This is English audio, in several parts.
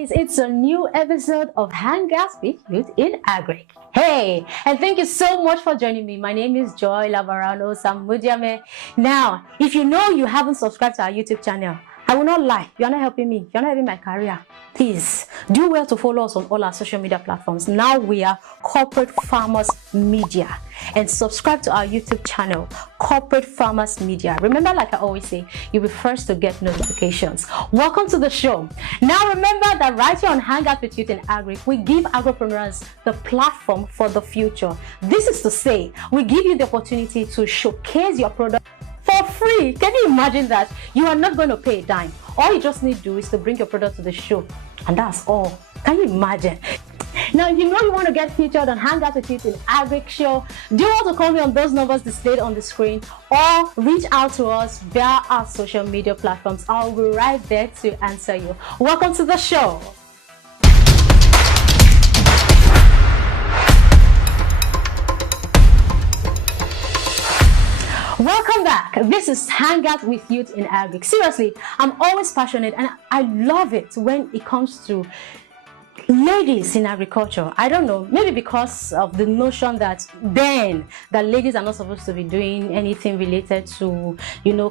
guys, it's a new episode of Hangouts with Youth in Agric. Hey, and thank you so much for joining me. My name is Joy Lavarano Samudiame. Now, if you know you haven't subscribed to our YouTube channel, I will not lie, you're not helping me, you're not helping my career. Please, do well to follow us on all our social media platforms. Now we are Corporate Farmers Media. And subscribe to our YouTube channel, Corporate Farmers Media. Remember, like I always say, you'll be first to get notifications. Welcome to the show. Now remember that right here on Hangout with Youth in Agric, we give agripreneurs the platform for the future. This is to say, we give you the opportunity to showcase your product for free. Can you imagine that? You are not going to pay a dime. All you just need to do is to bring your product to the show, and that's all. Can you imagine? Now, if you know you want to get featured on Hangout with Youth in Agric show, do want to call me on those numbers displayed on the screen or reach out to us via our social media platforms. I'll be right there to answer you. Welcome to the show. Welcome back. This is Hangout with Youth in Agric. Seriously, I'm always passionate and I love it when it comes to ladies in agriculture. I don't know, maybe because of the notion that ladies are not supposed to be doing anything related to,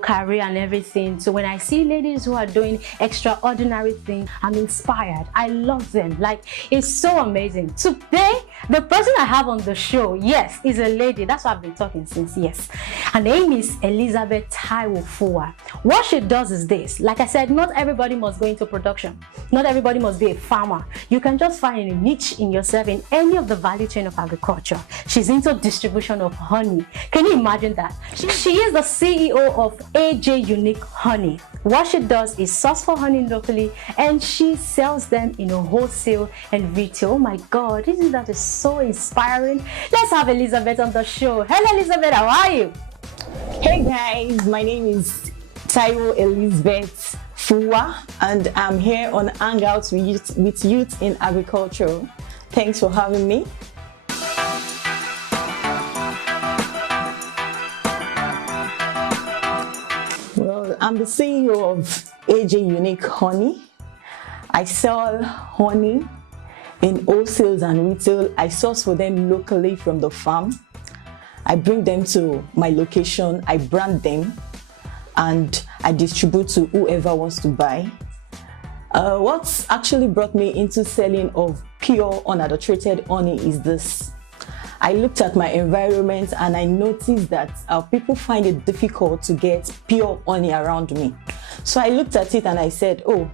career and everything. So when I see ladies who are doing extraordinary things, I'm inspired. I love them. Like, it's so amazing. Today, the person I have on the show, yes, is a lady. That's what I've been talking since, yes. Her name is Elizabeth Taiwo Fua. What she does is this. Like I said, not everybody must go into production. Not everybody must be a farmer. You can just find a niche in yourself in any of the value chain of agriculture. She's into distribution of honey. Can you imagine that? She is the CEO of AJ Unique Honey. What she does is source for honey locally and she sells them in a wholesale and retail. Oh my God, isn't that so inspiring? Let's have Elizabeth on the show. Hello Elizabeth, how are you? Hey guys, my name is Taiwo Elizabeth Fua, and I'm here on Hangouts with Youth in Agriculture. Thanks for having me. Well, I'm the CEO of AJ Unique Honey. I sell honey in wholesales and retail. I source for them locally from the farm. I bring them to my location, I brand them, and I distribute to whoever wants to buy. What's actually brought me into selling of pure unadulterated honey is this. I looked at my environment and I noticed that people find it difficult to get pure honey around me. So I looked at it and I said, oh,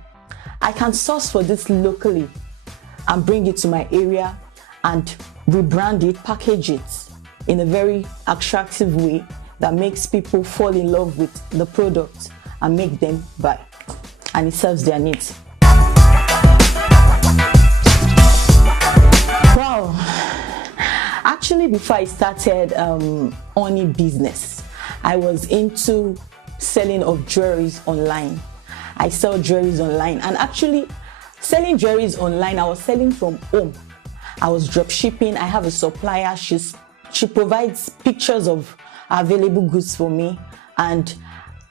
I can source for this locally and bring it to my area and rebrand it, package it in a very attractive way that makes people fall in love with the product and make them buy, and it serves their needs. Wow, actually before I started honey business, I was into selling of jewelries online. I sell jewelries online, and actually selling jewelries online, I was selling from home. I was drop shipping. I have a supplier. She provides pictures of available goods for me, and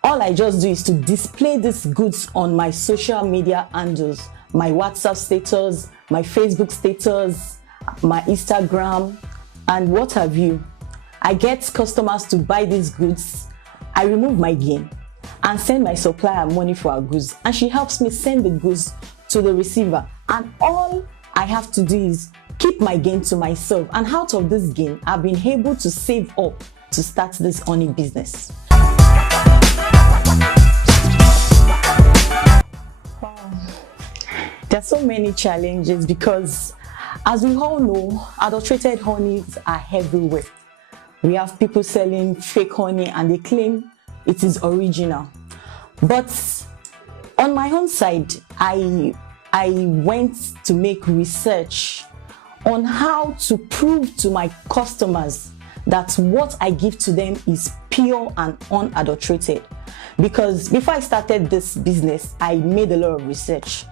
all I just do is to display these goods on my social media handles, my WhatsApp status, my Facebook status, my Instagram, and what have you. I get customers to buy these goods. I remove my gain and send my supplier money for our goods, and she helps me send the goods to the receiver, and all I have to do is keep my gain to myself. And out of this gain, I've been able to save up to start this honey business. Wow. There's so many challenges because, as we all know, adulterated honeys are everywhere. We have people selling fake honey and they claim it is original. But on my own side, I went to make research on how to prove to my customers that what I give to them is pure and unadulterated. Because before I started this business, I made a lot of research.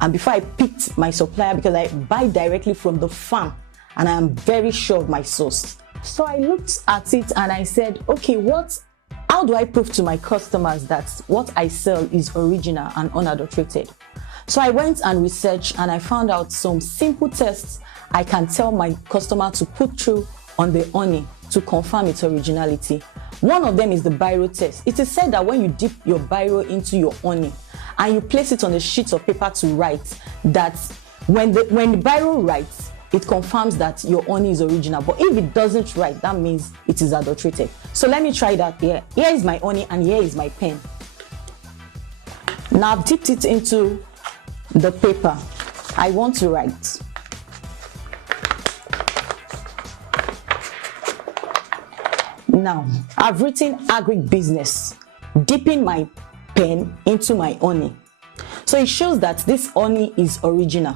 And before I picked my supplier, because I buy directly from the farm and I'm very sure of my source. So I looked at it and I said, okay, how do I prove to my customers that what I sell is original and unadulterated? So I went and researched, and I found out some simple tests I can tell my customer to put through on the honey to confirm its originality. One of them is the biro test. It is said that when you dip your biro into your honey and you place it on a sheet of paper to write, that when the biro writes, it confirms that your honey is original. But if it doesn't write, that means it is adulterated. So let me try that here. Here is my honey and here is my pen. Now I've dipped it into the paper. I want to write. Now, I've written agribusiness, dipping my pen into my honey. So it shows that this honey is original.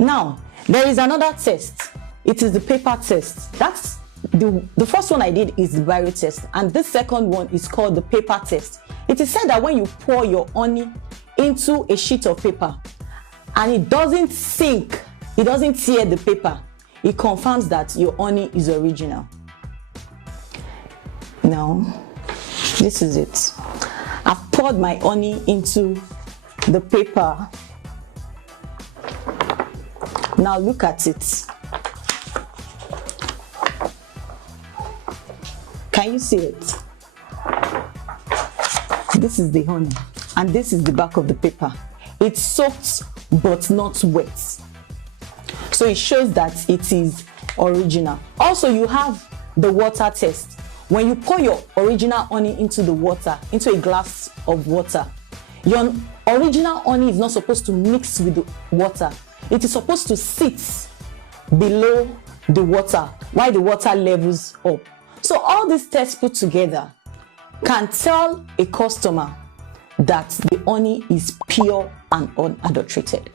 Now, there is another test. It is the paper test. That's the first one I did is the biro test, and this second one is called the paper test. It is said that when you pour your honey into a sheet of paper and it doesn't sink, it doesn't tear the paper, it confirms that your honey is original. Now, this is it. I've poured my honey into the paper. Now look at it. Can you see it? This is the honey, and this is the back of the paper. It's soaked but not wet. So it shows that it is original. Also, you have the water test. When you pour your original honey into the water, into a glass of water, your original honey is not supposed to mix with the water. It is supposed to sit below the water while the water levels up. So all these tests put together can tell a customer that the honey is pure and unadulterated.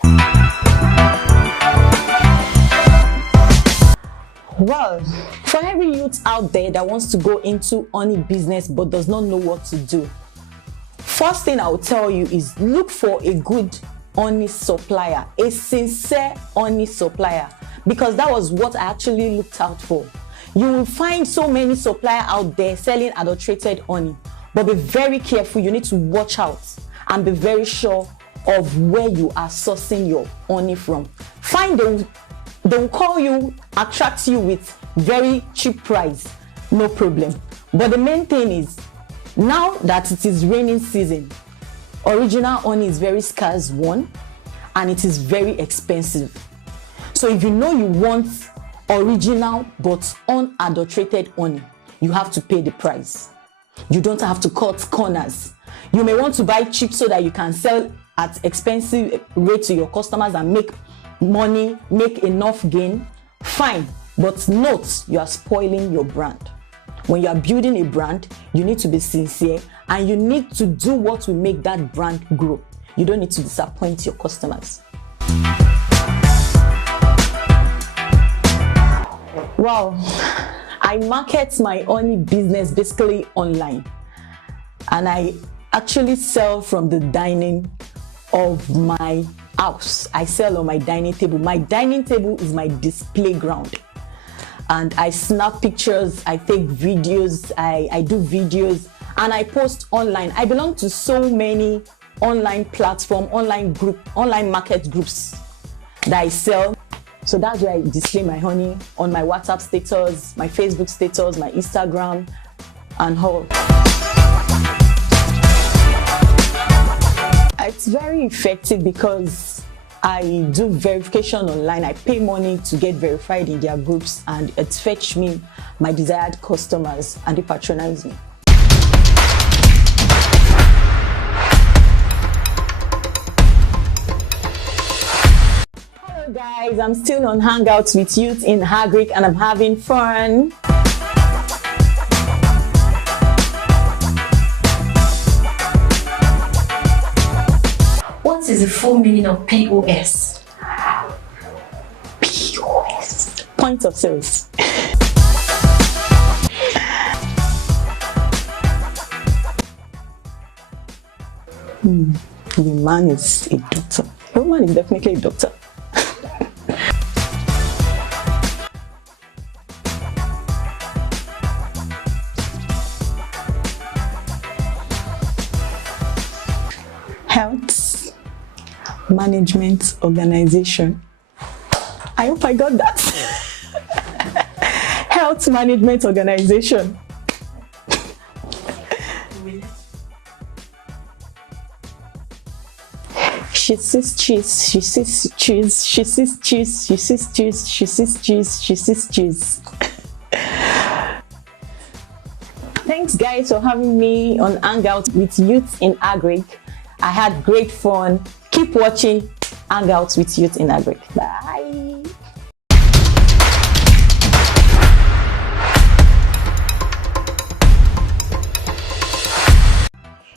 Well, for every youth out there that wants to go into honey business but does not know what to do, first thing I will tell you is look for a good honey supplier, a sincere honey supplier, because that was what I actually looked out for. You will find so many suppliers out there selling adulterated honey, but be very careful. You need to watch out and be very sure of where you are sourcing your honey from. Find they will call you, attract you with very cheap price, no problem. But the main thing is, now that it is raining season, original honey is very scarce one, and it is very expensive. So if you know you want original but unadulterated honey, you have to pay the price. You don't have to cut corners. You may want to buy cheap so that you can sell at expensive rate to your customers and make money, make enough gain. Fine, but note, you are spoiling your brand. When you are building a brand, you need to be sincere and you need to do what will make that brand grow. You don't need to disappoint your customers. Wow, I market my honey business basically online, and I actually sell from the dining of my house. I sell on my dining table. My dining table is my display ground, and I snap pictures, I take videos, I do videos, and I post online. I belong to so many online platform, online market groups that I sell. So that's where I display my honey on my WhatsApp status, my Facebook status, my Instagram, and all. It's very effective because I do verification online. I pay money to get verified in their groups, and it fetch me my desired customers and they patronize me. Hello guys, I'm still on Hangouts with Youth in Agric and I'm having fun. What is the full meaning of POS? POS. Point of sales. The man is a doctor. The woman is definitely a doctor. Health, management organization. I hope I got that. Health management organization. She sees cheese, she sees cheese, she sees cheese, she sees cheese, she sees cheese, she sees cheese. Thanks guys for having me on Hangout with Youth in Agric. I had great fun. Keep watching Hangouts with Youth in Agric. Bye.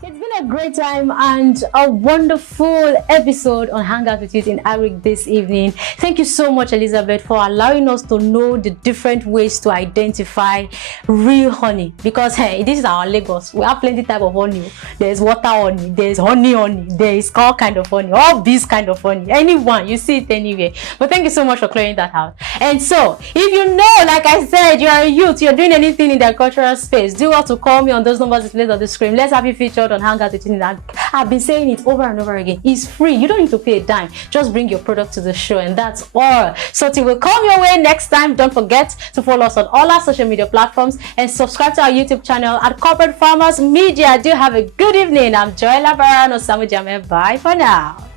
It's been a great time and a wonderful episode on Hangout with Youth in Agric this evening. Thank you so much, Elizabeth, for allowing us to know the different ways to identify real honey. Because hey, this is our Lagos. We have plenty type of honey. There's water honey, there's honey, there is all kind of honey, all these kind of honey. Anyone, you see it anywhere. But thank you so much for clearing that out. And so, if you know, like I said, you're a youth, you're doing anything in the cultural space, do want to call me on those numbers displayed on the screen. Let's have you featured on Hangout with Youth in Agric. I've been saying it over and over again. It's free. You don't need to pay a dime. Just bring your product to the show, and that's all. So till we come your way next time, don't forget to follow us on all our social media platforms and subscribe to our YouTube channel at Corporate Farmers Media. Do have a good evening. I'm Joy Labarano Samujame. Bye for now.